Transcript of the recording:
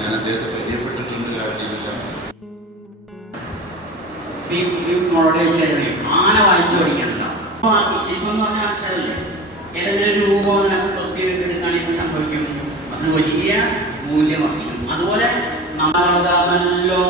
ഞാൻ അദ്ദേഹത്തെ പരിചയപ്പെട്ടിട്ടുണ്ട് കാര്യമില്ല. ആന വായിച്ചു പഠിക്കണല്ലോ. ശില്പം എന്ന് പറഞ്ഞ അക്ഷരമല്ലേ, ഏതെങ്കിലും രൂപം അതിനകത്ത് തൊപ്പി എടുക്കുകയാണെങ്കിൽ സംഭവിക്കും, അതിന് വലിയ മൂല്യം വർദ്ധിക്കും. അതുപോലെ നമ്മളല്ലോ